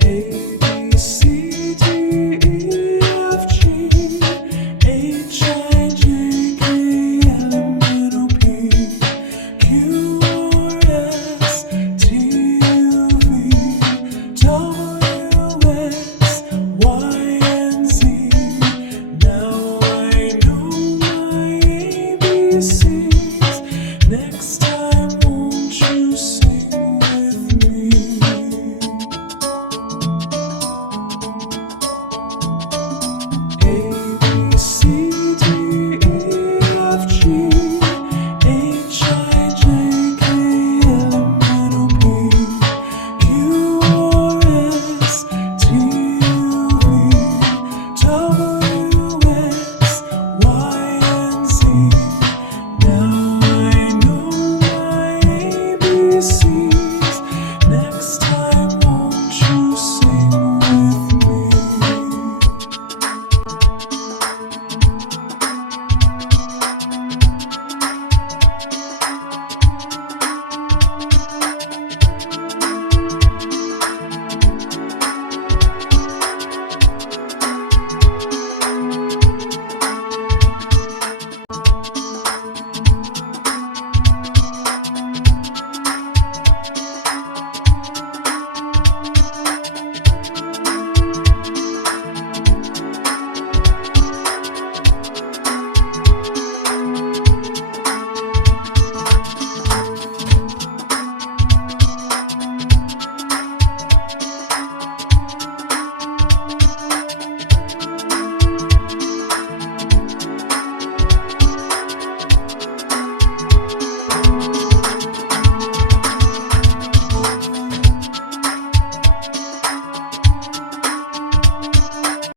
A, B, C, D, E, F, G, H, I, J, K, L, M, N, O, P, Q, R, S, T, U, V, W, X, Y, and Z. Now I know my ABCs. Next